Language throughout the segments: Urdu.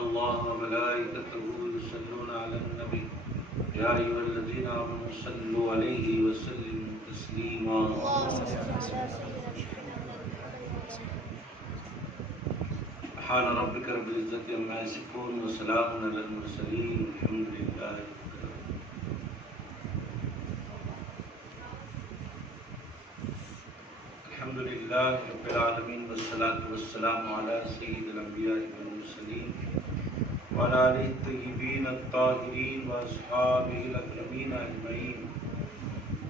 الله وملائكته يصلون على النبي يا أيها الذين آمنوا صلوا عليه وسلموا تسليما سبحان ربك رب العزة عما يصفون وسلام على المرسلين والحمد لله رب العالمين. الحمد لله رب العالمين والصلاة والسلام على سيد الأنبياء والمرسلين وعلى آله الطيبين الطاهرين وأصحابه الأكرمين أجمعين.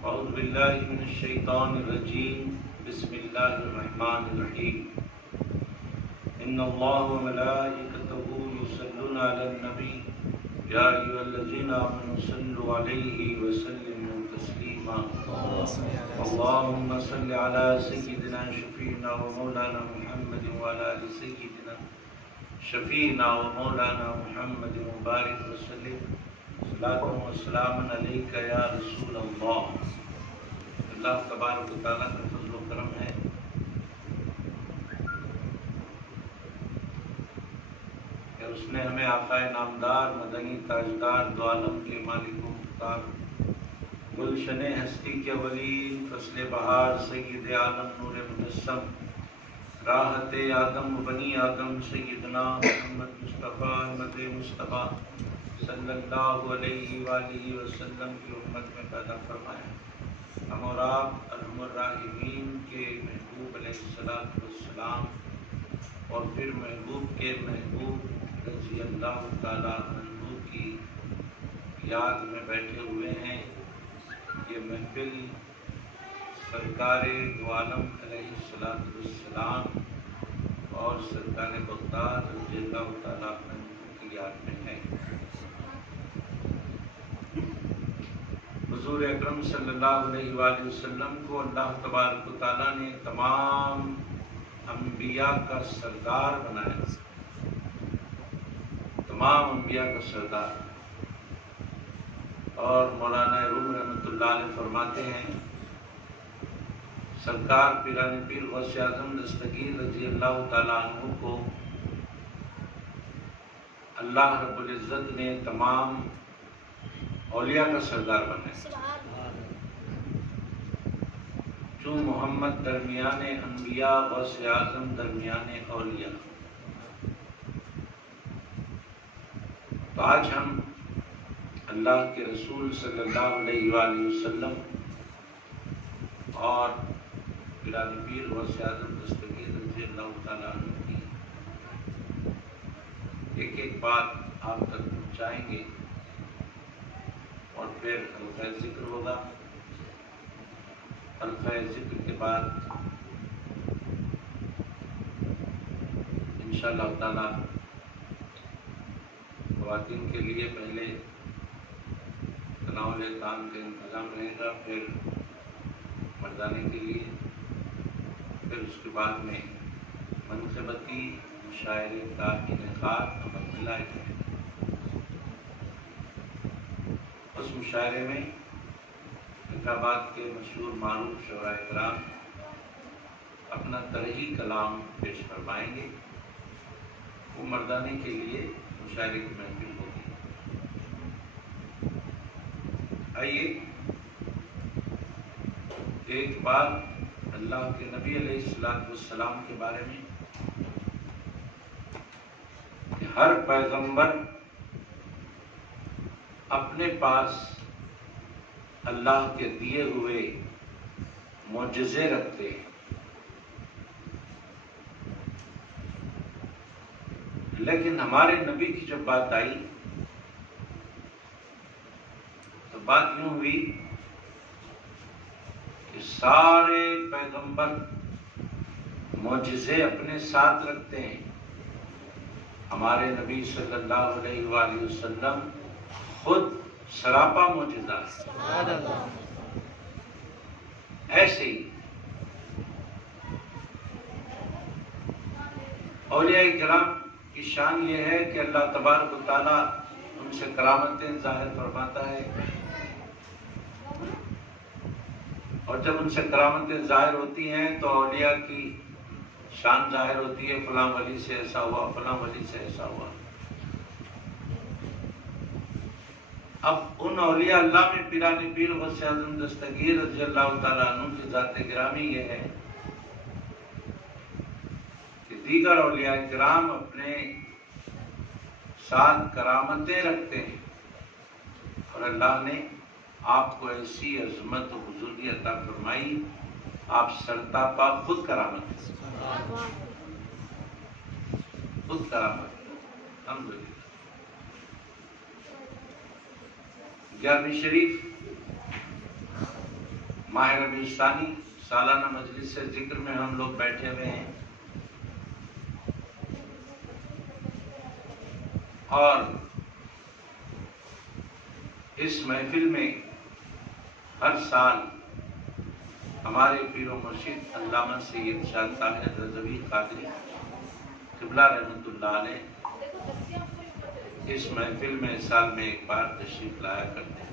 أعوذ بالله من الشيطان الرجيم. بسم الله الرحمن الرحيم. إن الله وملائكته يصلون على النبي يا أيها الذين آمنوا صلوا عليه وسلموا تسليما. اللهم صل على سيدنا شفيعنا ومولانا محمد وعلى آل سيدنا شفيعنا ومولانا محمد مبارك وسلم صلاة وسلام عليك يا رسول الله. اللہ تبارک و تعالیٰ کا فضل و کرم ہے کہ اس نے ہمیں آقا نامدار مدنی تاجدار دو عالم کے مالک و مختار گلشن ہستی کے اولین فصل بہار سید عالم نور مجسم راحت آدم و بنی آدم سیدنا محمد مصطفیٰ احمد مصطفیٰ صلی اللہ علیہ وآلہ وسلم کی امت میں پیدا فرمایا. ہم اور آپ ارحم الراحمین کے محبوب علیہ السلام اور پھر محبوب کے محبوب رضی اللہ تعالیٰ عنہ کی یاد میں بیٹھے ہوئے ہیں. یہ محفل سرکار دو عالم علیہ السلام اور سرکار بغداد رضی اللہ تعالیٰ عنہ کی یاد میں ہے. حضور اکرم صلی اللہ علیہ وآلہ وسلم کو اللہ تبارک و تعالیٰ نے تمام انبیاء کا سردار بنایا. تمام انبیاء کا سردار. اور مولانا روم رحمۃ اللہ علیہ فرماتے ہیں سرکار پیران پیر غوث اعظم دستگیر رضی اللہ تعالیٰ عنہ کو اللہ رب العزت نے تمام اولیاء کا سردار بنایا. چون محمد درمیان انبیاء غوث اعظم درمیان اولیاء. تو آج ہم اللہ کے رسول صلی اللہ علیہ وآلہ وسلم اور پیران پیر غوث اعظم دستگیر رضی اللہ تعالیٰ عنہ کی ایک ایک بات آپ تک پہنچائیں گے اور پھر حلقہ ذکر ہوگا. حلقہ ذکر کے بعد انشاءاللہ تعالیٰ خواتین کے لیے پہلے تناول کام کا انتظام رہے گا، پھر مردانے کے لیے، پھر اس کے بعد میں منقبتی مشاعرے کا انعقاد عمل میں لائے گئے. اس مشاعرے میں حیدرآباد کے مشہور معروف شعراء کرام اپنا طرحی کلام پیش فرمائیں گے. وہ مردانے کے لیے مشاعرے کی محفل ہوگی. آئیے ایک بات اللہ کے نبی علیہ السلام کے بارے میں کہ ہر پیغمبر اپنے پاس اللہ کے دیے ہوئے معجزے رکھتے ہیں، لیکن ہمارے نبی کی جب بات آئی تو بات یوں ہوئی کہ سارے پیغمبر معجزے اپنے ساتھ رکھتے ہیں. ہمارے نبی صلی اللہ علیہ وآلہ وسلم خود سراپا معجزہ. ایسے ہی اولیاء کرام کی شان یہ ہے کہ اللہ تبارک و تعالیٰ ان سے کرامتیں ظاہر فرماتا ہے، اور جب ان سے کرامتیں ظاہر ہوتی ہیں تو اولیاء کی شان ظاہر ہوتی ہے. فلاں ولی سے ایسا ہوا، فلاں ولی سے ایسا ہوا. اب ان اولیاء اللہ میں پیران پیر غوث اعظم دستگیر رضی اللہ تعالیٰ عنہ کی ذات گرامی یہ ہے کہ دیگر اولیاء کرام اپنے ساتھ کرامتیں رکھتے ہیں، اور اللہ نے آپ کو ایسی عظمت و بزرگی عطا فرمائی، آپ سرتاپا خود کرامت، خود کرامت، الحمدللہ۔ 11ویں شریف ماہ ربیع الثانی سالانہ مجلس سے ذکر میں ہم لوگ بیٹھے ہوئے ہیں، اور اس محفل میں ہر سال ہمارے پیر و مرشد علامہ سید شاہ طاہر رضوی قادری قبلہ رحمۃ اللہ علیہ اس محفل میں سال میں ایک بار تشریف لایا کرتے ہیں،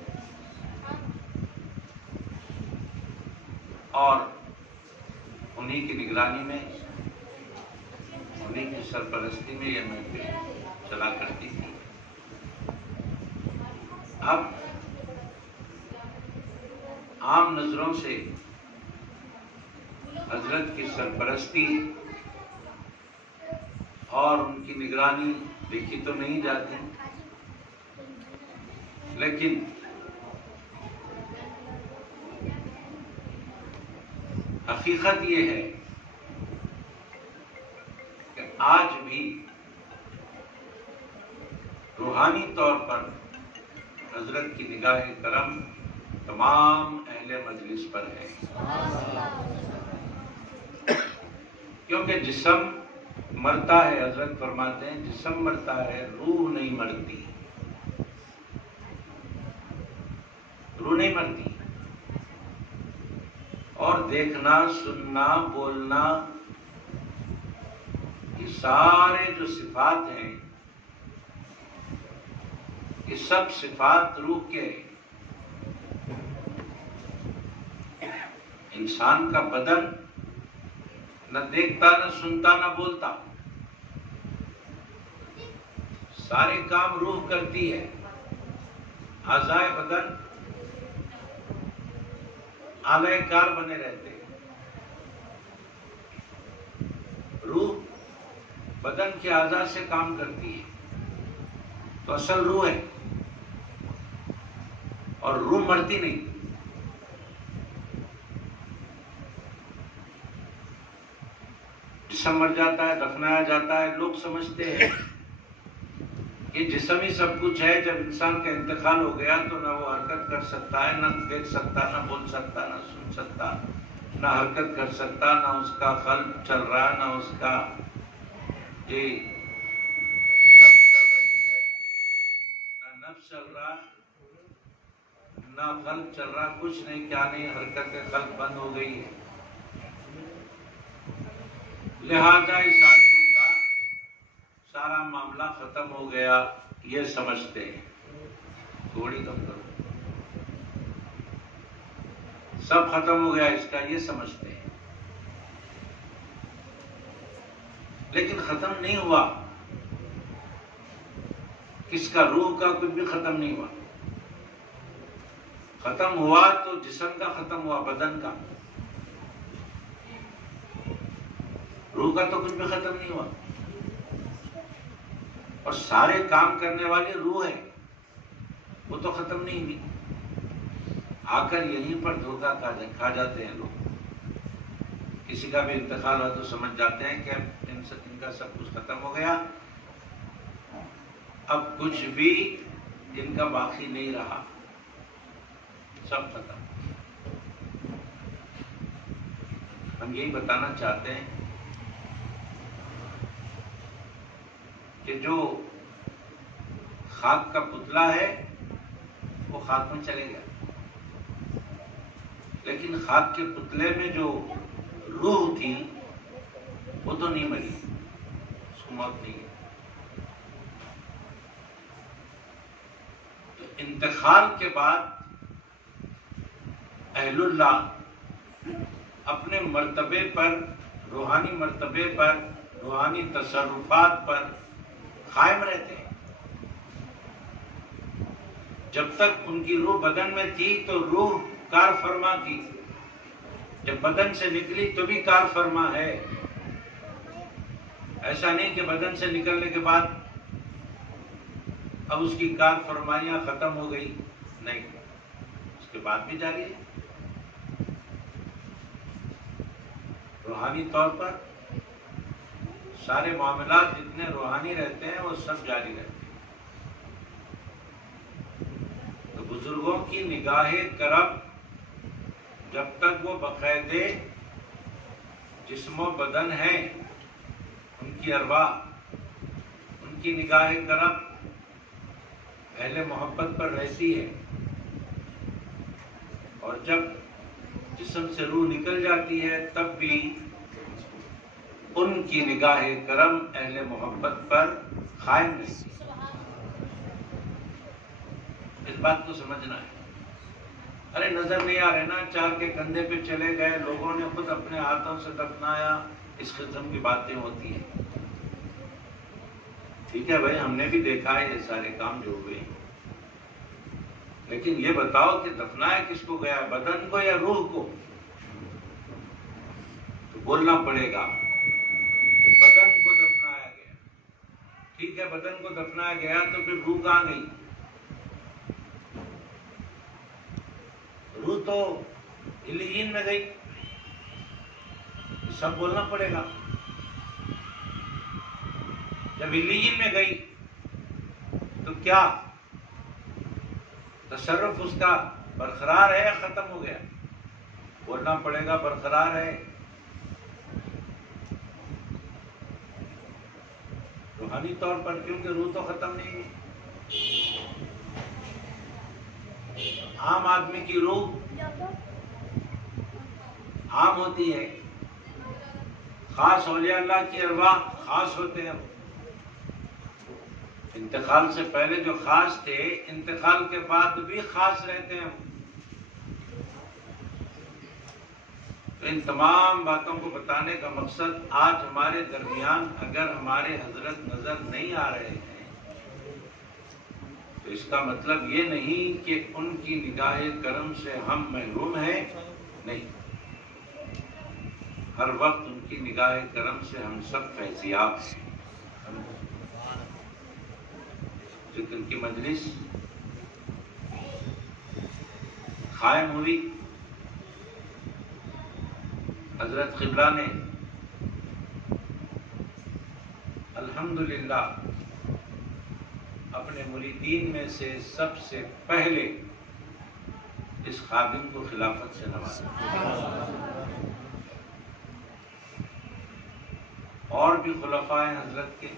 اور انہی کی نگرانی میں، انہی کی سرپرستی میں یہ محفل چلا کرتی تھی۔ اب عام نظروں سے حضرت کی سرپرستی اور ان کی نگرانی دیکھی تو نہیں جاتی، لیکن حقیقت یہ ہے کہ آج بھی روحانی طور پر حضرت کی نگاہ کرم تمام اہل مجلس پر ہے، کیونکہ جسم مرتا ہے، حضرت فرماتے ہیں جسم مرتا ہے، روح نہیں مرتی، روح نہیں مرتی، اور دیکھنا، سننا، بولنا، یہ سارے جو صفات ہیں، یہ سب صفات روح کے ہیں۔ انسان کا بدن نہ دیکھتا، نہ سنتا، نہ بولتا، سارے کام روح کرتی ہے۔ اعضائے بدن آلہ کار بنے رہتے ہیں، روح بدن کے اعضاء سے کام کرتی ہے، تو اصل روح ہے، اور روح مرتی نہیں۔ جسم مر جاتا ہے، دفنایا جاتا ہے، لوگ سمجھتے ہیں کہ جسم ہی سب کچھ ہے، جب انسان کا انتقال ہو گیا تو نہ وہ حرکت کر سکتا ہے، نہ دیکھ سکتا، نہ بول سکتا، نہ سن سکتا، نہ حرکت کر سکتا، نہ اس کا قلب چل رہا، نہ اس کا یہ نفس چل رہی ہے، نہ نفس چل رہا، نہ قلب چل رہا، کچھ نہیں، کیا نہیں، حرکت قلب بند ہو گئی ہے۔ لہذا اس آدمی کا سارا معاملہ ختم ہو گیا، یہ سمجھتے ہیں۔ تھوڑی کم کرو، سب ختم ہو گیا اس کا، یہ سمجھتے ہیں، لیکن ختم نہیں ہوا، کس کا؟ روح کا کچھ بھی ختم نہیں ہوا۔ ختم ہوا تو جسم کا ختم ہوا، بدن کا، روح کا تو کچھ بھی ختم نہیں ہوا، اور سارے کام کرنے والی روح ہے، وہ تو ختم نہیں ہوئی۔ آ کر یہیں پر دھوکہ کھا جاتے ہیں لوگ، کسی کا بھی انتقال ہوا تو سمجھ جاتے ہیں کہ ان کا سب کچھ ختم ہو گیا، اب کچھ بھی ان کا باقی نہیں رہا، سب ختم۔ ہم یہی بتانا چاہتے ہیں کہ جو خاک کا پتلا ہے وہ خاک میں چلے گیا، لیکن خاک کے پتلے میں جو روح تھی وہ تو نہیں مری، اس کو موت نہیں ہے۔ تو انتقال کے بعد اہل اللہ اپنے مرتبے پر، روحانی مرتبے پر، روحانی تصرفات پر قائم رہتے ہیں، جب تک ان کی روح بدن میں تھی تو روح کار فرما تھی، جب بدن سے نکلی تو بھی کار فرما ہے۔ ایسا نہیں کہ بدن سے نکلنے کے بعد اب اس کی کار فرمائیاں ختم ہو گئی، نہیں، اس کے بعد بھی جاری ہے۔ روحانی طور پر سارے معاملات جتنے روحانی رہتے ہیں وہ سب جاری رہتے ہیں۔ تو بزرگوں کی نگاہ کرم جب تک وہ بقید جسم و بدن ہے، ان کی ارواح، ان کی نگاہ کرم اہل محبت پر رہتی ہے، اور جب جسم سے روح نکل جاتی ہے تب بھی ان کی نگاہ کرم اہل محبت پر قائم رہتی ہے۔ اس بات کو سمجھنا ہے۔ ارے نظر نہیں آ رہے نا، چار کے کندھے پہ چلے گئے، لوگوں نے خود اپنے ہاتھوں سے دفنایا، اس قسم کی باتیں ہوتی ہیں۔ ٹھیک ہے بھائی، ہم نے بھی دیکھا ہے یہ سارے کام جو ہوئے، لیکن یہ بتاؤ کہ دفنایا کس کو گیا، بدن کو یا روح کو؟ تو بولنا پڑے گا کہ بدن کو دفنایا گیا۔ ٹھیک ہے، بدن کو دفنایا گیا تو پھر روح کہاں گئی؟ روح تو علیین میں گئی، سب بولنا پڑے گا۔ جب علیین میں گئی تو کیا تصرف اس کا برقرار ہے یا ختم ہو گیا؟ بولنا پڑے گا برقرار ہے۔ روحانی طور پر کیونکہ روح تو ختم نہیں ہے۔ عام آدمی کی روح عام ہوتی ہے، خاص اولیاء اللہ کی ارواح خاص ہوتے ہیں۔ انتقال سے پہلے جو خاص تھے، انتقال کے بعد بھی خاص رہتے ہیں۔ تو ان تمام باتوں کو بتانے کا مقصد، آج ہمارے درمیان اگر ہمارے حضرت نظر نہیں آ رہے ہیں تو اس کا مطلب یہ نہیں کہ ان کی نگاہ کرم سے ہم محروم ہیں، نہیں، ہر وقت ان کی نگاہ کرم سے ہم سب فیضیاب ہیں۔ ذکر کی مجلس قائم ہوئی، حضرت قبلہ نے الحمدللہ اپنے مریدین میں سے سب سے پہلے اس خادم کو خلافت سے نوازا۔ اور بھی خلفاء ہیں حضرت کے،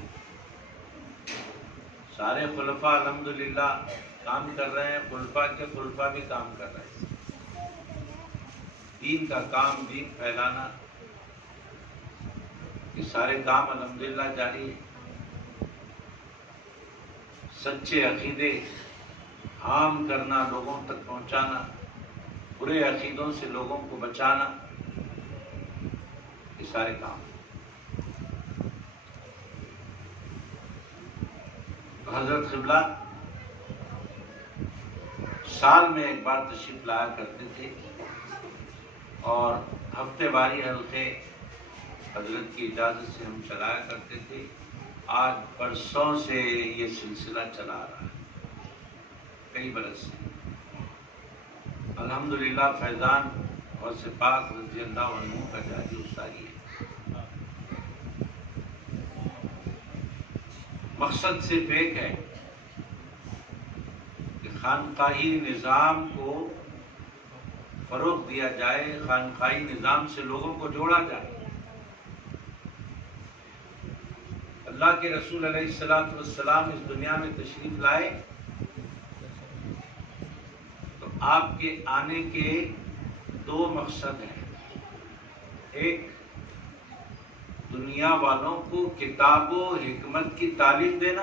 سارے خلفاء الحمدللہ کام کر رہے ہیں، خلفاء بھی کام کر رہے ہیں۔ دین کا کام، دین پھیلانا، یہ سارے کام الحمدللہ جاری ہیں۔ سچے عقیدے عام کرنا، لوگوں تک پہنچانا، برے عقیدوں سے لوگوں کو بچانا، یہ سارے کام۔ حضرت قبلہ سال میں ایک بار تشریف لایا کرتے تھے، اور ہفتے واری حلقے حضرت کی اجازت سے ہم چلایا کرتے تھے۔ آج برسوں سے یہ سلسلہ چلا رہا ہے، کئی برس سے۔ الحمدللہ فیضان غوث پاک رضی اللہ عنہ کا جاری و ساری ہے۔ مقصد صرف ایک ہے کہ خانقاہی نظام کو فروغ دیا جائے، خانقاہی نظام سے لوگوں کو جوڑا جائے۔ اللہ کے رسول علیہ الصلوۃ والسلام اس دنیا میں تشریف لائے تو آپ کے آنے کے دو مقصد ہیں۔ ایک، دنیا والوں کو کتاب و حکمت کی تعلیم دینا،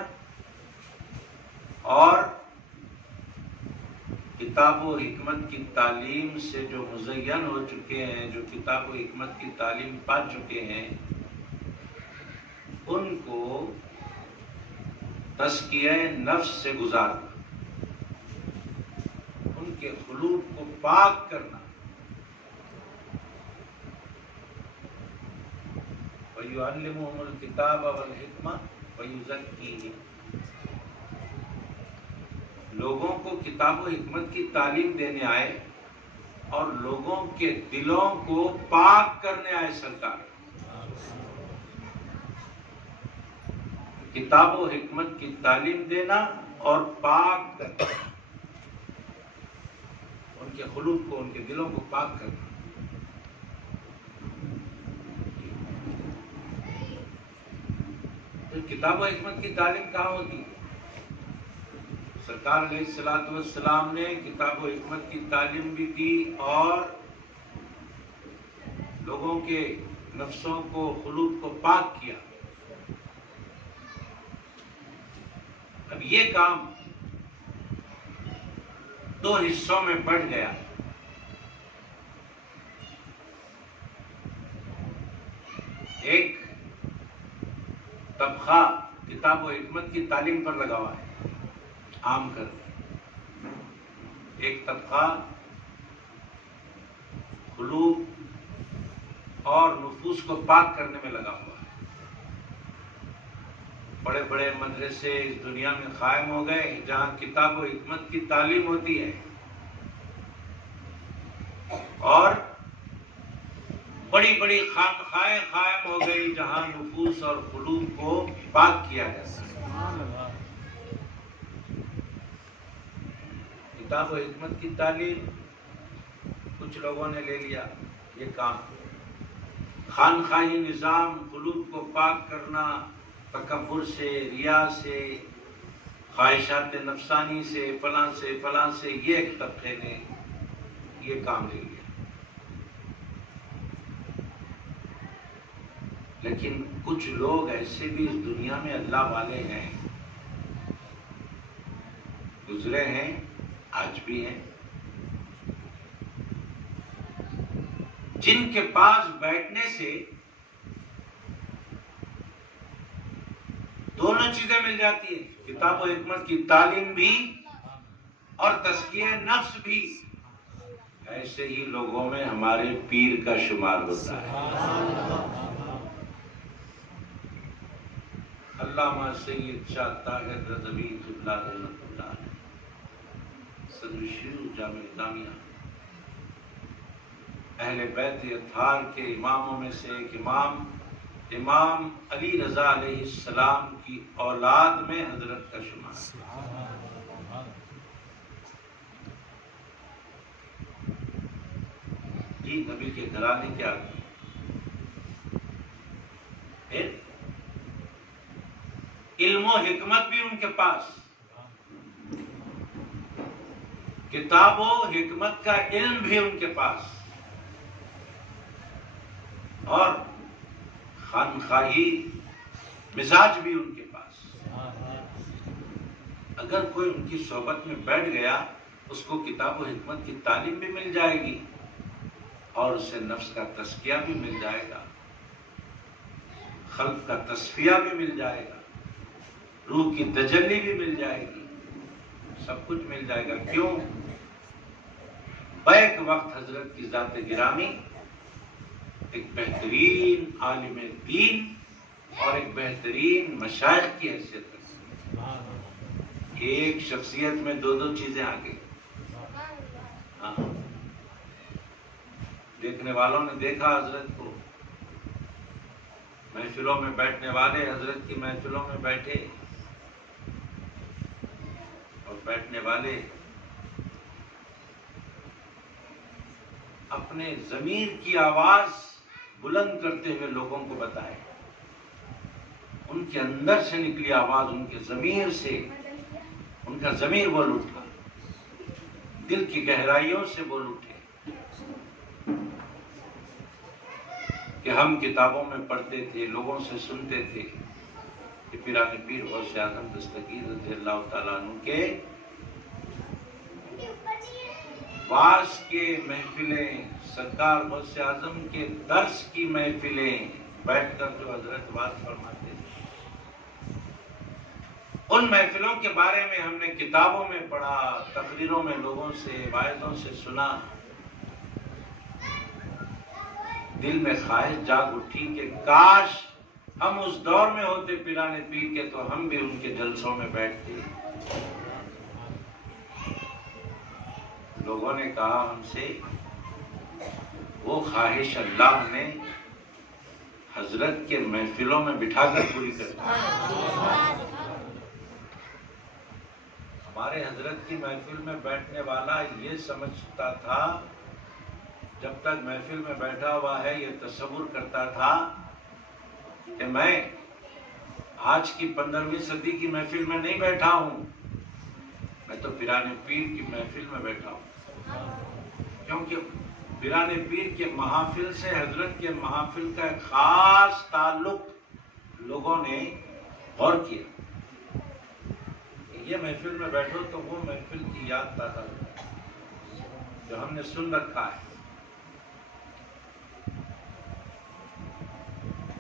اور کتاب و حکمت کی تعلیم سے جو مزین ہو چکے ہیں، جو کتاب و حکمت کی تعلیم پا چکے ہیں، ان کو تزکیہ نفس سے گزارنا۔ کے قلوب کو پاک کرنا. وَيُعَلِّمُهُمُ الْكِتَابَ وَالْحِكْمَةَ وَيُزَكِّيهِمْ. لوگوں کو کتاب و حکمت کی تعلیم دینے آئے اور لوگوں کے دلوں کو پاک کرنے آئے سرکار. کتاب و حکمت کی تعلیم دینا اور پاک کرنا، ان کے قلوب کو، ان کے دلوں کو پاک کرنا. تو کتاب و حکمت کی تعلیم کہاں ہوتی ہے؟ سرکار علیہ الصلوۃ والسلام نے کتاب و حکمت کی تعلیم بھی دی اور لوگوں کے نفسوں کو، قلوب کو پاک کیا. اب یہ کام دو حصوں میں بٹ گیا. ایک طبقہ کتاب و حکمت کی تعلیم پر لگا ہوا ہے، عام کر. ایک طبقہ قلوب اور نفوس کو پاک کرنے میں لگا ہوا ہے. بڑے بڑے مدرسے اس دنیا میں قائم ہو گئے جہاں کتاب و حکمت کی تعلیم ہوتی ہے، اور بڑی بڑی خانقاہیں قائم ہو گئی جہاں نفوس اور قلوب کو پاک کیا جاتا ہے. کتاب و حکمت کی تعلیم کچھ لوگوں نے لے لیا یہ کام. خانقاہی نظام، قلوب کو پاک کرنا تکبر سے، ریا سے، خواہشات نفسانی سے، فلاں سے، یہ ایک طبقے نے یہ کام لے لیا. لیکن کچھ لوگ ایسے بھی اس دنیا میں اللہ والے ہیں، گزرے ہیں، آج بھی ہیں، جن کے پاس بیٹھنے سے دونوں چیزیں مل جاتی ہیں، کتاب و حکمت کی تعلیم بھی اور تزکیہ نفس بھی. ایسے ہی لوگوں میں ہمارے پیر کا شمار ہوتا ہے. علامہ سید شاہ طاہر رضوی اللہ رحمۃ اللہ علیہ، صدر شیوخ جامع اسلامیہ، اہل بیت اطہار کے اماموں میں سے ایک امام علی رضا علیہ السلام کی اولاد میں حضرت کا شمار. جی نبی کے گھرانے کے آدمی. علم و حکمت بھی ان کے پاس، کتاب و حکمت کا علم بھی ان کے پاس، اور خانقاہی مزاج بھی ان کے پاس. اگر کوئی ان کی صحبت میں بیٹھ گیا اس کو کتاب و حکمت کی تعلیم بھی مل جائے گی اور اسے نفس کا تزکیہ بھی مل جائے گا، خلق کا تصفیہ بھی مل جائے گا، روح کی تجلی بھی مل جائے گی، سب کچھ مل جائے گا. کیوں؟ بیک وقت حضرت کی ذات گرامی ایک بہترین عالم دین اور ایک بہترین مشائخ کی حیثیت رکھتی. ایک شخصیت میں دو چیزیں آ گئی. دیکھنے والوں نے دیکھا حضرت کو، محفلوں میں بیٹھنے والے حضرت کی محفلوں میں بیٹھے، اور بیٹھنے والے اپنے ضمیر کی آواز بلند کرتے ہوئے لوگوں کو بتائے. ان کے اندر سے نکلی آواز، ان کے ضمیر سے، ان کا ضمیر بول اٹھا، دل کی گہرائیوں سے بول اٹھے کہ ہم کتابوں میں پڑھتے تھے، لوگوں سے سنتے تھے کہ پیران پیر غوث اعظم دستگیر رضی اللہ تعالیٰ عنہ کے واعظ کے محفلیں، سرکار غوث اعظم کے درس کی محفلیں، بیٹھ کر جو حضرت واعظ فرماتے تھے، ان محفلوں کے بارے میں ہم نے کتابوں میں پڑھا، تقریروں میں لوگوں سے، واعظوں سے سنا، دل میں خواہش جاگ اٹھی کہ کاش ہم اس دور میں ہوتے پیرانے پیر کے تو ہم بھی ان کے جلسوں میں بیٹھتے۔ لوگوں نے کہا ہم سے، وہ خواہش اللہ نے حضرت کے محفلوں میں بٹھا کر پوری کر دی۔ ہمارے حضرت کی محفل میں بیٹھنے والا یہ سمجھتا تھا، جب تک محفل میں بیٹھا ہوا ہے یہ تصور کرتا تھا کہ میں آج کی 15ویں صدی کی محفل میں نہیں بیٹھا ہوں، میں تو پیرانے پیر کی محفل میں بیٹھا ہوں، کیونکہ پیرانے پیر کے محافل سے حضرت کے محافل کا ایک خاص تعلق لوگوں نے غور کیا۔ یہ محفل میں بیٹھو تو وہ محفل کی یاد تازہ ہوتی ہے جو ہم نے سن رکھا ہے۔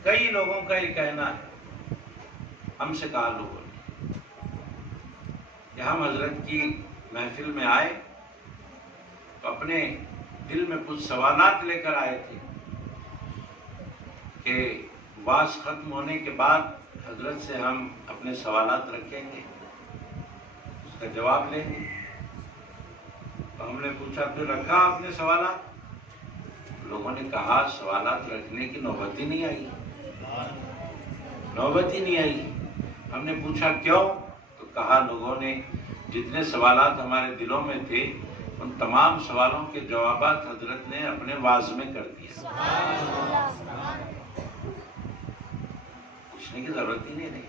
کئی لوگوں کا یہ کہنا ہے، ہم سے کہا لوگوں نے کہ ہم حضرت کی محفل میں آئے تو اپنے دل میں کچھ سوالات لے کر آئے تھے کہ وعظ ختم ہونے کے بعد حضرت سے ہم اپنے سوالات رکھیں گے، اس کا جواب لیں گے۔ تو ہم نے پوچھا پھر رکھا آپ نے سوالات؟ لوگوں نے کہا سوالات رکھنے کی نوبت ہی نہیں آئی، نوبت ہی نہیں آئی۔ ہم نے پوچھا کیوں؟ تو کہا لوگوں نے جتنے سوالات ہمارے دلوں میں تھے ان تمام سوالوں کے جوابات حضرت نے اپنے واعظ میں کر دیا، پوچھنے کی ضرورت ہی نہیں۔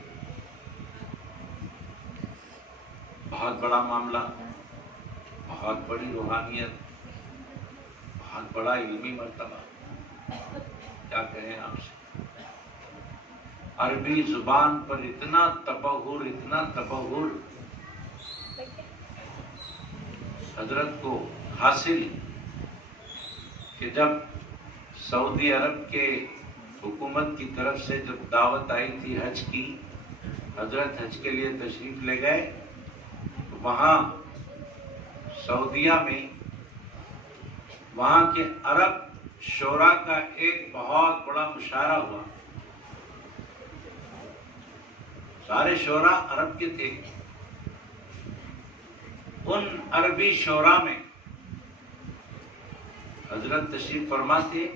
بہت بڑا معاملہ، بہت بڑی روحانیت، بہت بڑا علمی مرتبہ، کیا کہیں آپ سے۔ عربی زبان پر اتنا تبحر، اتنا تبحر حضرت کو حاصل کہ جب سعودی عرب کے حکومت کی طرف سے جب دعوت آئی تھی حج کی، حضرت حج کے لیے تشریف لے گئے تو وہاں سعودیہ میں وہاں کے عرب شورا کا ایک بہت بڑا مشاعرہ ہوا۔ سارے شورا عرب کے تھے۔ ان عربی شورا میں حضرت تشریف فرما تھے،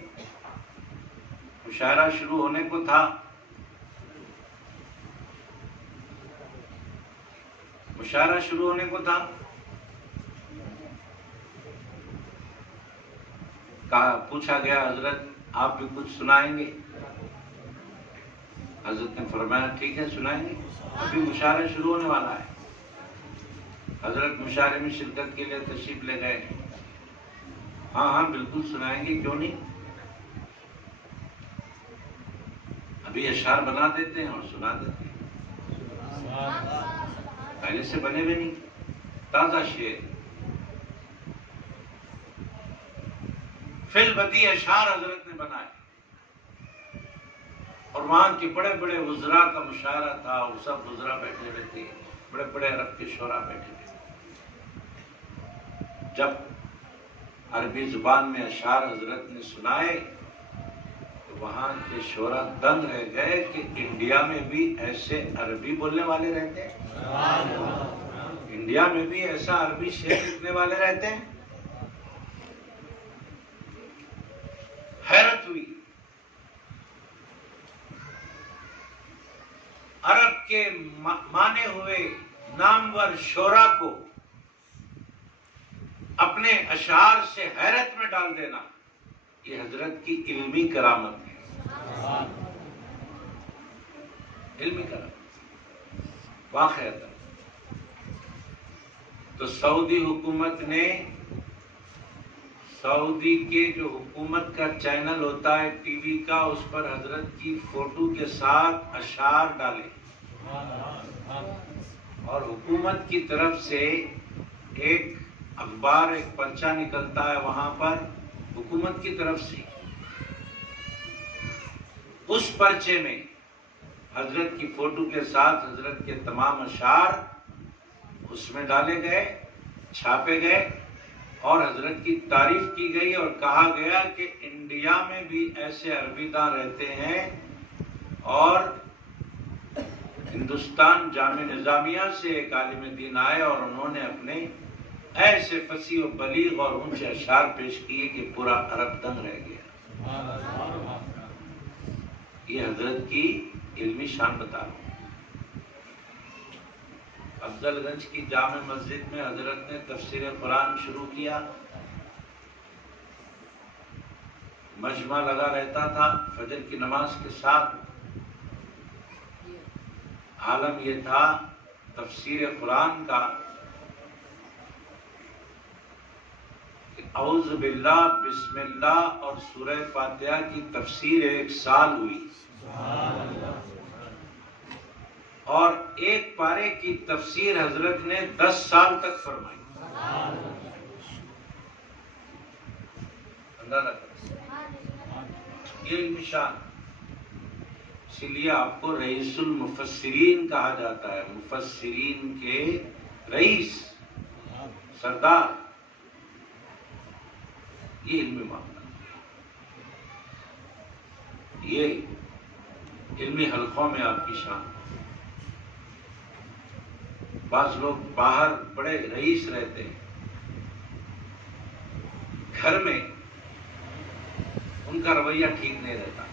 مشاعرہ شروع ہونے کو تھا۔ مشاعرہ شروع ہونے کو تھا، کہا پوچھا گیا حضرت آپ بھی کچھ سنائیں گے؟ حضرت نے فرمایا ٹھیک ہے سنائیں گے، ابھی مشاعرہ شروع ہونے والا ہے۔ حضرت مشاعرے میں شرکت کے لیے تشریف لے گئے۔ ہاں بالکل سنائیں گے، کیوں نہیں، ابھی اشعار بنا دیتے ہیں اور سنا دیتے ہیں، پہلے سے بنے ہوئے نہیں، تازہ شعر فی البدی اشعار حضرت نے بنائے، اور وہاں کے بڑے بڑے وزراء کا مشاعرہ تھا، وہ سب وزراء بیٹھے ہوئے تھے، بڑے بڑے عرب کے شعراء بیٹھے تھے۔ جب عربی زبان میں اشعار حضرت نے سنائے تو وہاں کے شعراء دنگ رہ گئے کہ انڈیا میں بھی ایسے عربی بولنے والے رہتے ہیں، انڈیا میں بھی ایسا عربی شعر لکھنے والے رہتے ہیں۔ حیرت ہوئی۔ عرب کے مانے ہوئے نامور شعراء کو اپنے اشعار سے حیرت میں ڈال دینا، یہ حضرت کی علمی کرامت ہے، علمی کرامت واقعتا۔ تو سعودی حکومت نے، سعودی کے جو حکومت کا چینل ہوتا ہے ٹی وی کا، اس پر حضرت کی فوٹو کے ساتھ اشعار ڈالے، اور حکومت کی طرف سے ایک اخبار، ایک پرچہ نکلتا ہے وہاں پر حکومت کی طرف سے، اس پرچے میں حضرت کی فوٹو کے ساتھ حضرت کے تمام اشعار اس میں ڈالے گئے، چھاپے گئے اور حضرت کی تعریف کی گئی اور کہا گیا کہ انڈیا میں بھی ایسے عربی داں رہتے ہیں اور ہندوستان جامع نظامیہ سے ایک عالم دین آئے اور انہوں نے اپنے ایسے فصیح و بلیغ اور اونچے اشعار پیش کیے کہ پورا عرب دنگ رہ گیا۔ یہ حضرت کی علمی شان بتا رہا ہوں۔ افضل گنج کی جامع مسجد میں حضرت نے تفسیر قرآن شروع کیا، مجمع لگا رہتا تھا فجر کی نماز کے ساتھ۔ عالم یہ تھا تفسیر قرآن کا کہ اعوذ باللہ، بسم اللہ اور سورہ فاتحہ کی تفسیر 1 سال ہوئی اور ایک پارے کی تفسیر حضرت نے 10 سال تک فرمائی۔ یہ علم شان، اسی لیے آپ کو رئیس المفسرین کہا جاتا ہے، مفسرین کے رئیس، سردار۔ یہ علمی معاملہ، یہ علمی حلقوں میں آپ کی شان۔ بعض لوگ باہر بڑے رئیس رہتے ہیں، گھر میں ان کا رویہ ٹھیک نہیں رہتا،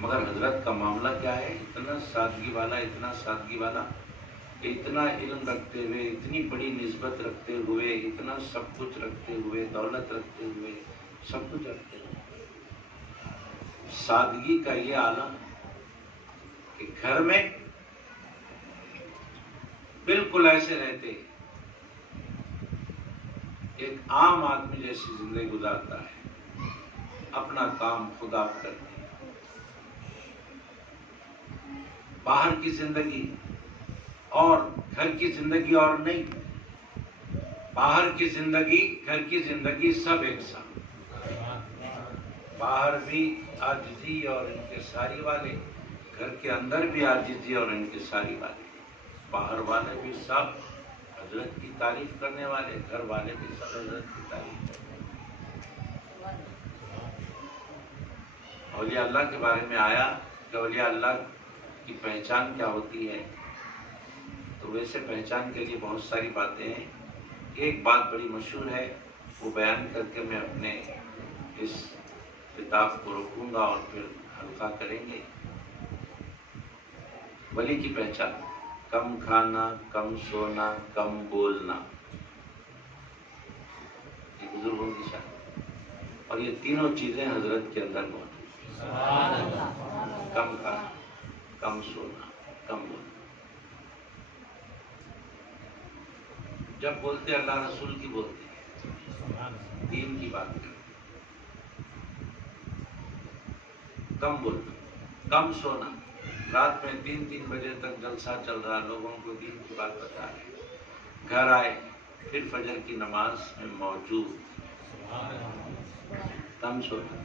مگر حضرت کا معاملہ کیا ہے؟ اتنا سادگی والا، اتنا سادگی والا، اتنا علم رکھتے ہوئے، اتنی بڑی نسبت رکھتے ہوئے، اتنا سب کچھ رکھتے ہوئے، دولت رکھتے ہوئے، سب کچھ رکھتے ہوئے، سادگی کا یہ عالم کہ گھر میں بالکل ایسے رہتے، ایک عام آدمی جیسی زندگی گزارتا ہے، اپنا کام خدا کرتے، باہر کی زندگی اور گھر کی زندگی اور نہیں، باہر کی زندگی گھر کی زندگی سب ایک ساتھ، باہر بھی عاجزی اور انکساری والے، گھر کے اندر بھی عاجزی اور انکساری والے، باہر والے بھی سب حضرت کی تعریف کرنے والے، گھر والے بھی سب حضرت کی تعریف کرنے والے۔ اولیاء اللہ کے بارے میں آیا کہ اولیاء اللہ کی پہچان کیا ہوتی ہے، تو ویسے پہچان کے لیے بہت ساری باتیں ہیں۔ ایک بات بڑی مشہور ہے، وہ بیان کر کے میں اپنے اس کتاب کو روکوں گا اور پھر حلقہ کریں گے۔ ولی کی پہچان: کم کھانا، کم سونا، کم بولنا، یہ بزرگوں کی شان، اور یہ تینوں چیزیں حضرت کے اندر موجود ہیں۔ کم کھانا، کم سونا، کم بولنا۔ جب بولتے اللہ رسول کی بولتے ہیں، دین کی بات کرتے، کم بولنا، کم سونا، رات میں 3 بجے تک جلسہ چل رہا، لوگوں کو دین کی بات بتا رہے، گھر آئے پھر فجر کی نماز میں موجود، کم سونا،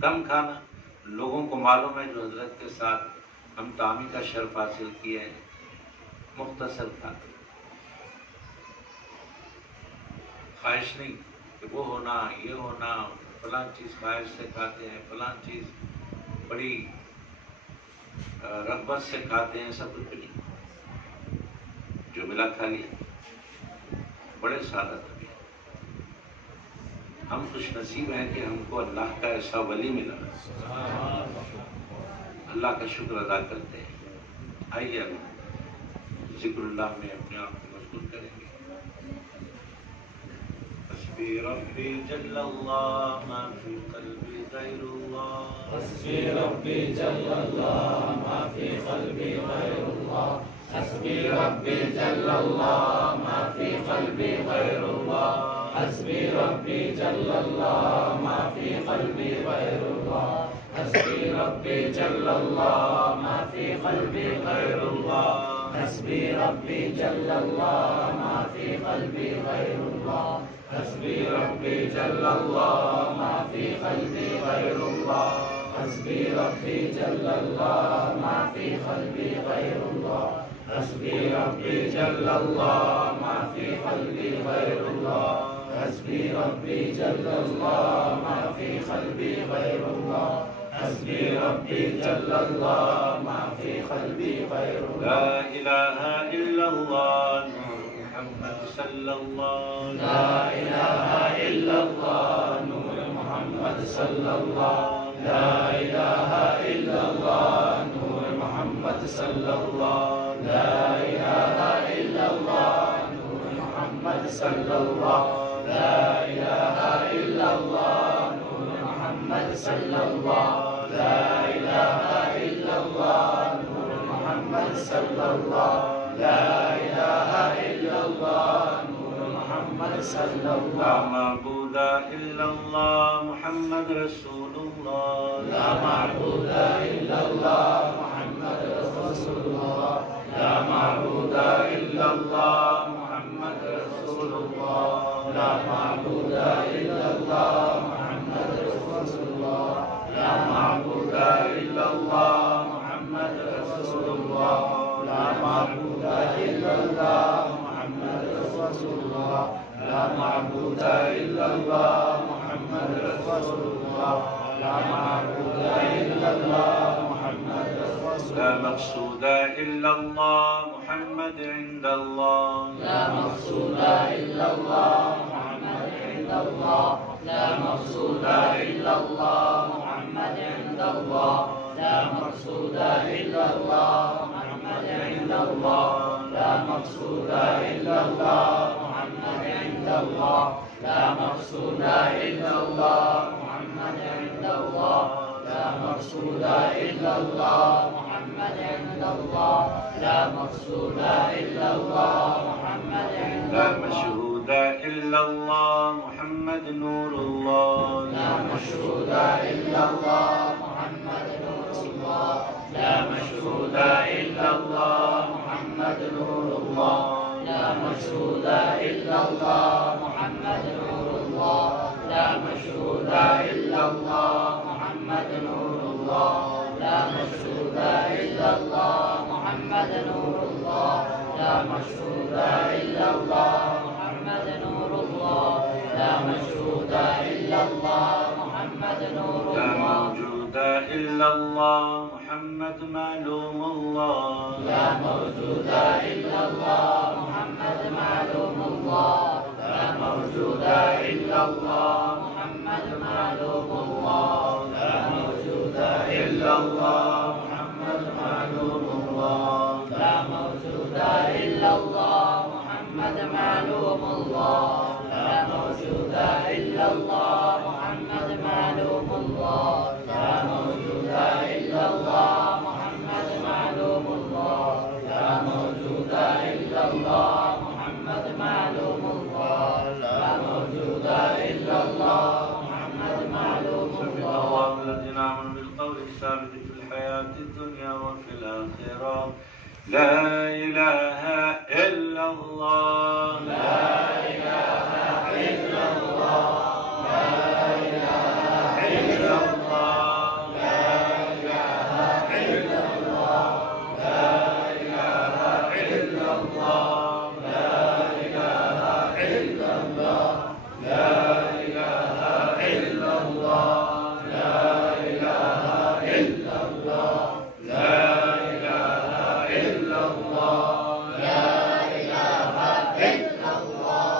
کم کھانا۔ لوگوں کو معلوم ہے جو حضرت کے ساتھ ہم تعامی کا شرف حاصل کیے ہیں، مختصر کھاتے، خواہش نہیں کہ وہ ہونا، یہ ہونا، فلاں چیز خواہش سے کھاتے ہیں، فلاں چیز بڑی رغبت سے کھاتے ہیں، سب کچھ نہیں، جو ملا کھا لیا، بڑے سادہ طبیعت۔ ہم خوش نصیب ہیں کہ ہم کو اللہ کا ایسا ولی ملا، اللہ کا شکر ادا کرتے ہیں۔ آئیے اب ذکر اللہ میں اپنے آپ کو مشغول کریں گے۔ حسبی ربی جل اللہ ما فی قلبی غیر اللہ، حسبی ربی جل اللہ ما فی قلبی غیر اللہ، حسبی ربی جل اللہ ما فی قلبی غیر اللہ، حسبی ربی جل اللہ ما فی قلبی غیر اللہ، حسبی ربی جل اللہ ما فی قلبی غیر اللہ، حسبی ربی جل اللہ ما فی قلبی غیر اللہ، حسبی ربی جل اللہ ما فی قلبی غیر اللہ، حسبي ربي جل الله ما في قلبي غير الله حسبي ربي جل الله ما في قلبي غير الله حسبي ربي جل الله ما في قلبي غير الله حسبي ربي جل الله ما في قلبي غير الله لا إله إلا الله نور محمد صلى الله لا إله إلا الله نور محمد صلى الله لا إله إلا الله نور محمد صلى الله لا إله إلا الله نور محمد صلى الله لا إله إلا الله نور محمد صلى الله لا إله إلا الله نور محمد صلى الله لا إله إلا الله نور محمد صلى الله لا معبود إلا الله محمد رسول الله لا معبود إلا الله محمد رسول الله لا معبود إلا الله محمد رسول الله لا معبود إلا الله محمد رسول الله لا معبود إلا الله محمد رسول الله لا معبود إلا الله محمد رسول الله لا معبود إلا الله محمد رسول الله لا معبود إلا الله محمد رسول لا الله مقصود إلا الله محمد عند الله لا مقصود إلا الله محمد عند الله لا مقصود إلا الله محمد عند الله لا مقصود إلا الله محمد عند الله لا مقصود إلا الله محمد عند الله لا مقصود إلا الله محمد عند الله لا مقصود إلا الله محمد عند الله لا مقصود إلا الله محمد عند لا الله مشهود إلا الله محمد نور الله لا مشهود إلا الله محمد نور الله لا مشهود إلا الله محمد نور الله لا مشهود إلا الله محمد نور الله لا مشهود إلا الله محمد نور الله لا مشهود إلا الله محمد نور الله لا مشهود إلا الله محمد نور الله لا مشهود إلا الله محمد نور لا الله موجود إلا الله محمد معلوم الله لا موجود إلا الله محمد معلوم الله لا موجود إلا الله محمد معلوم الله لا موجود إلا الله محمد معلوم الله لا موجود إلا الله محمد معلوم الله لا موجود إلا الله محمد معلوم الله لا موجود إلا الله محمد معلوم الله لا موجود إلا الله محمد معلوم الله لا موجود إلا الله محمد معلوم الله الله الذين آمنوا بالقول الثابت في الحياة الدنيا وفي الآخرة لا إله إلا الله لا إله إلا الله لا إله إلا الله لا إله إلا الله لا إله إلا الله لا إله إلا الله لا إله إلا الله لا إله إلا الله لا إله إلا الله لا إله إلا الله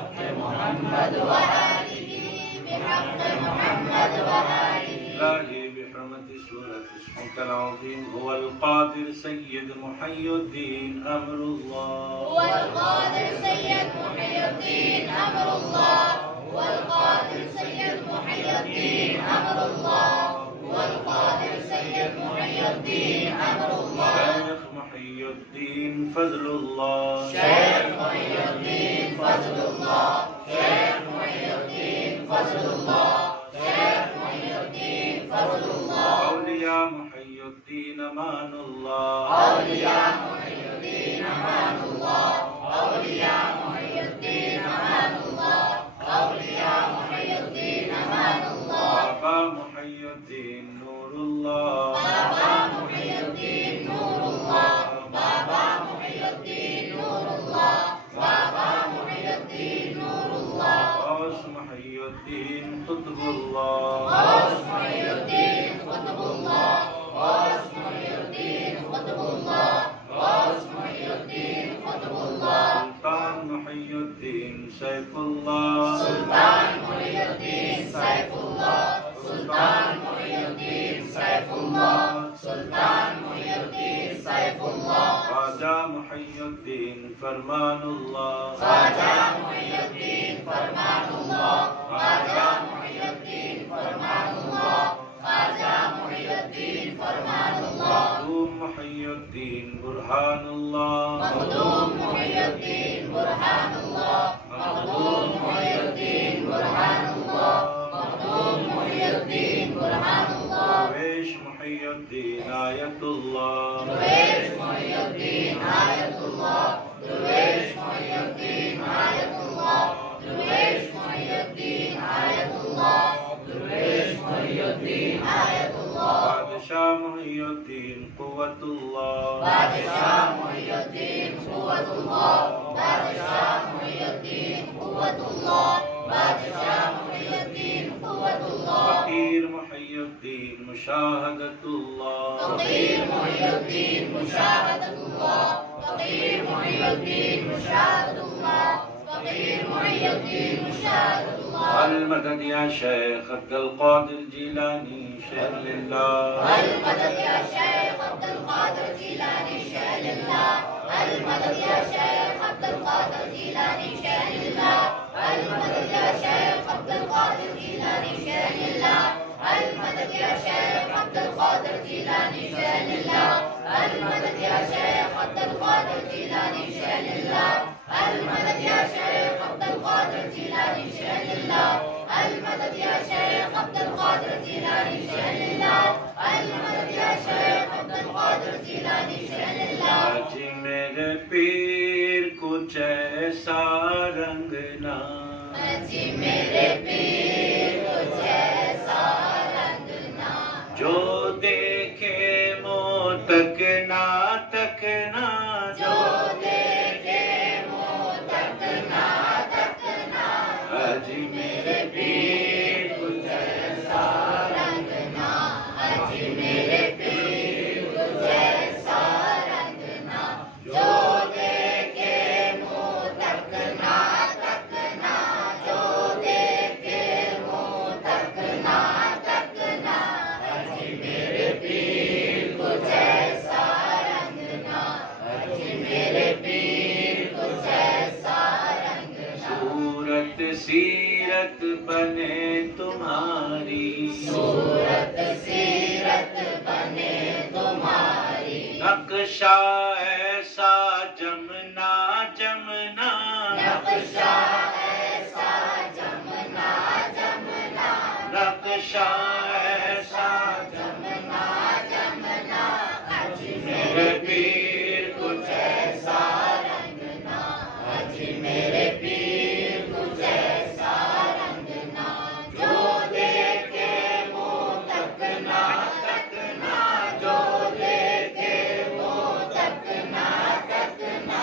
بحق محمد وآله بحق محمد وآله إلهي بحرمة سورة اسمك العظيم هو القادر سيد محي الدين أمر الله هو القادر سيد محي الدين أمر الله هو القادر سيد محي الدين أمر الله هو القادر سيد محي الدين أمر الله شيخ محي الدين فضل الله شيخ محي الدين فضل الله شيخ محي الدين فضل الله شيخ محي الدين فضل الله أولياء محي الدين أمان الله أولياء محي الدين أمان الله أولياء محي الدين أمان الله أولياء محي الدين أمان الله بابا محي الدين نور الله بابا محي الدين نور الله بابا محي الدين نور الله بابا محي الدين نور الله غوث محي الدين قطب الله غوث محي الدين قطب الله غوث محي الدين قطب الله غوث محي الدين قطب الله سلطان محي الدين سيف الله سلطان محي الدين سيف الله سلطان محي الدين سيف الله سلطان محي الدين سيف الله خواجہ محي الدين فرمان الله خواجہ محی الدین فرمان اللہ خواجہ محی الدین فرمان اللہ خواجہ محی الدین فرمان اللہ مخدوم محي الدين برهان الله مخدوم محی الدین برہان اللہ مخدوم محی الدین برہان اللہ مخدوم محی الدین برہان اللہ درویش محي الدين آية الله درویش محی الدین آیت اللہ درویش محی الدین آیت اللہ درویش محی الدین آیت اللہ درویش محی الدین آیت اللہ بادشاہ محي الدين قوة الله بادشاہ محی الدین قوت اللہ بادشاہ محی الدین قوت اللہ بادشاہ محی الدین قوت اللہ فقير محي الدين مشاهدة الله فقیر محی الدین مشاہدۃ اللہ فقیر محی الدین مشاہدۃ اللہ فقیر محی الدین مشاہدۃ اللہ المدد يا شيخ عبد القادر الجيلاني شيخ لله المدد يا شيخ عبد القادر جيلاني شيخ لله المدد يا شيخ عبد القادر جيلاني شيخ لله المدد يا شيخ عبد القادر جيلاني شيخ لله المدد يا شيخ عبد القادر جيلاني شيخ لله المدد يا شيخ عبد القادر جيلاني شيخ لله المدد يا شيخ عبد القادر جيلاني شيخ لله المدد يا شيخ عبد القادر جيلاني شيخ لله المدد يا شيخ عبد القادر جيلاني شيخ لله آج میرے پیر کچھ ایسا رنگ نہ جی میرے پیر کچھ ایسا رنگنا جو دیکھے منہ تکنا تکنا جو دیکھے منہ تکنا تکنا آج میرے پیر کچھ ایسا رنگنا اجی میرے پیر کچھ ایسا رنگنا جو دیکھے منہ تکنا تکنا جو دیکھے منہ تکنا تکنا اجی میرے پیر کچھ ایسا رنگنا اجی میرے پیر کچھ ایسا رنگنا صورت سیرت بنے تمہاری صورت سیرت بنے تمہاری نقشہ ایسا جمنا جمنا نقشہ ایسا جمنا جمنا نقشہ ایسا جمنا جمنا اجی میرے پیر کچھ ایسا رنگنا اجی میرے پیر کچھ ایسا رنگنا جو دیکھے منہ تکنا تکنا جو دیکھے منہ تکنا تکنا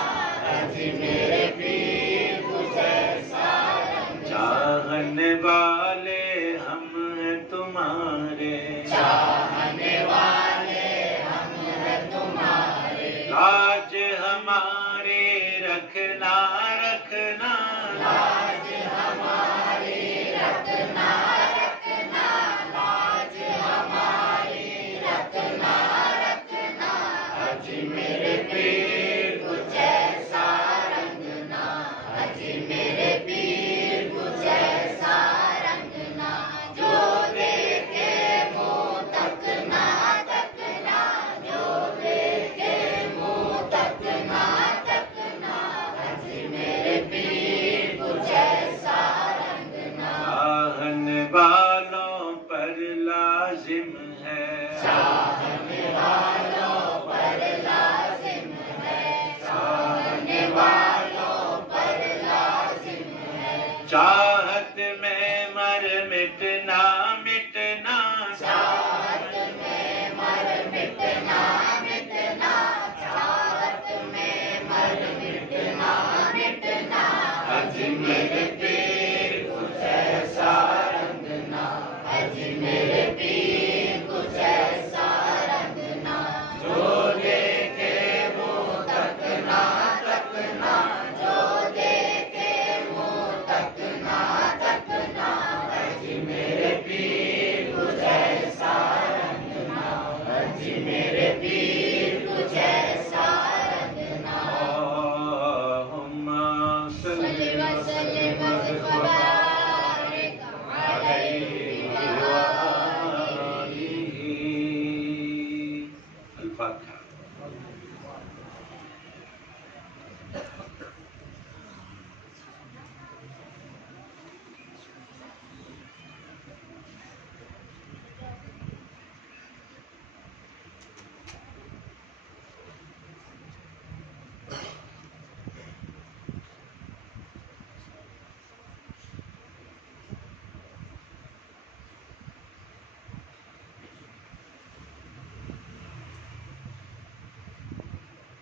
اجی میرے پیر کچھ ایسا رنگنا چاہنے والے ہم ہیں تمہارے چاہت میں مر مٹنا مٹنا چاہت میں مر مٹنا مٹنا چاہت میں مر مٹنا مٹنا اج میرے پیر کچھ ایسا رنگنا اج میرے پیر کچھ ایسا رنگنا جو دیکھے منہ تکنا تکنا جو دیکھے منہ تکنا تکنا اج میرے پیر کچھ ایسا رنگنا اج میرے پیر کچھ ایسا رنگنا اللہم صلی وسلم وبارک علیہ وآلہ الفاتحہ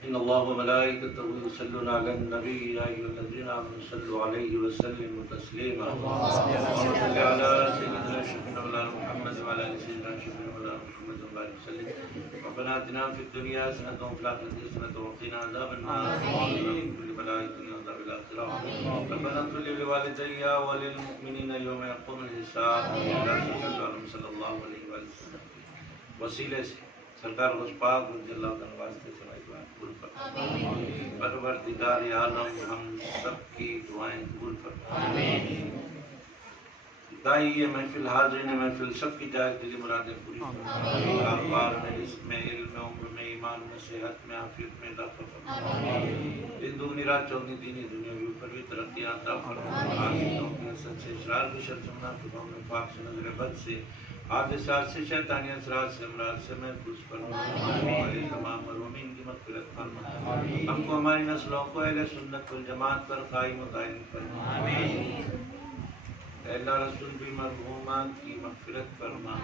ان اللہ وملائکتہ یصلون علی النبی یا ایھا الذین آمنوا صلوا علیہ وسلموا تسلیما اللهم صل علی سیدنا شفیعنا مولانا محمد وعلى آل سیدنا شفیعنا مولانا محمد وبارک وسلم ربنا آتنا فی الدنیا حسنۃ وفی الآخرۃ حسنۃ وقنا عذاب النار ومن ملائکۃ عذاب الآخرہ ربنا اغفر لوالدی وللمؤمنین یوم یقوم الحساب صلی اللہ علیہ وسلم وسیلے سے سرکار غوث پاک رضی اللہ عنہ واسطے سے قبول فرما پروردگار عالم ہم سب کی دعائیں قبول فرما دائی یہ محفل حاضرین محفل سب کی جائز دلی مرادیں پوری فرما اخبار میں رزق میں علم میں عمر میں ایمان میں صحت میں عافیت میں اضافہ فرما دن دگنی رات چوگنی دینی دنیاوی اوپر بھی ترقی عطا فرما آخرتوں کی حسد سے اشرار کی شر سے منافقوں میں پاک سے نظر بد سے حادثات سے شیطانی اثرات سے امراض سے محفوظ فرما ہمارے تمام مرحومین کی مغفرت فرما ہم کو ہماری نسلوں کو اہل سنت والجماعت پر قائم و دائم فرما اے اللہ رسول بھی مرحومات کی مغفرت فرما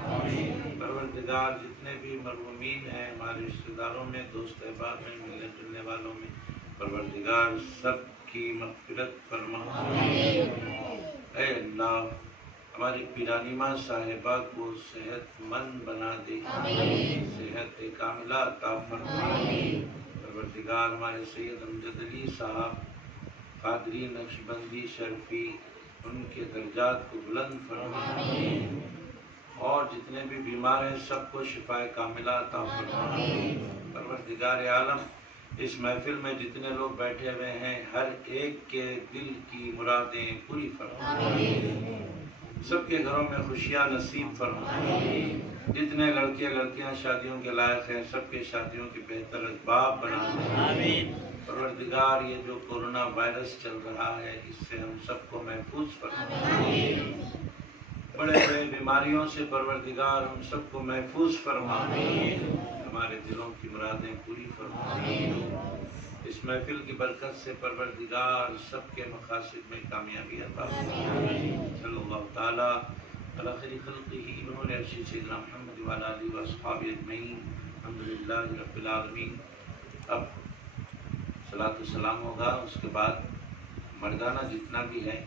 پروردگار جتنے بھی مرحومین ہیں ہمارے رشتہ داروں میں دوست احباب میں ملنے جلنے والوں میں پروردگار سب کی مغفرت فرما اے اللہ ہماری پیرانی ماں صاحبہ کو صحت مند بنا دے صحت کاملہ عطا فرما پروردگار ہمارے سید امجد علی صاحب قادری نقشبندی شرفی ان کے درجات کو بلند فرما اور جتنے بھی بیمار ہیں سب کو شفا کاملہ عطا فرما پروردگار عالم اس محفل میں جتنے لوگ بیٹھے ہوئے ہیں ہر ایک کے دل کی مرادیں پوری فرما سب کے گھروں میں خوشیاں نصیب فرما جتنے لڑکے لڑکیاں شادیوں کے لائق ہیں سب کے شادیوں کے بہتر اسباب بنا دے پروردگار یہ جو کورونا وائرس چل رہا ہے اس سے ہم سب کو محفوظ فرما بڑے بڑے بیماریوں سے پروردگار ہم سب کو محفوظ فرما ہمارے دلوں کی مرادیں پوری فرما اس محفل کی برکت سے پروردگار سب کے مقاصد میں کامیابی عطا فرما صلی اللہ تعالی علی خیر خلقہ بنور عرش سیدنا محمد وعلی آلہ واصحابہ اجمعین الحمدللہ رب العالمین اب صلاۃ و سلام ہوگا اس کے بعد مردانہ جتنا بھی ہے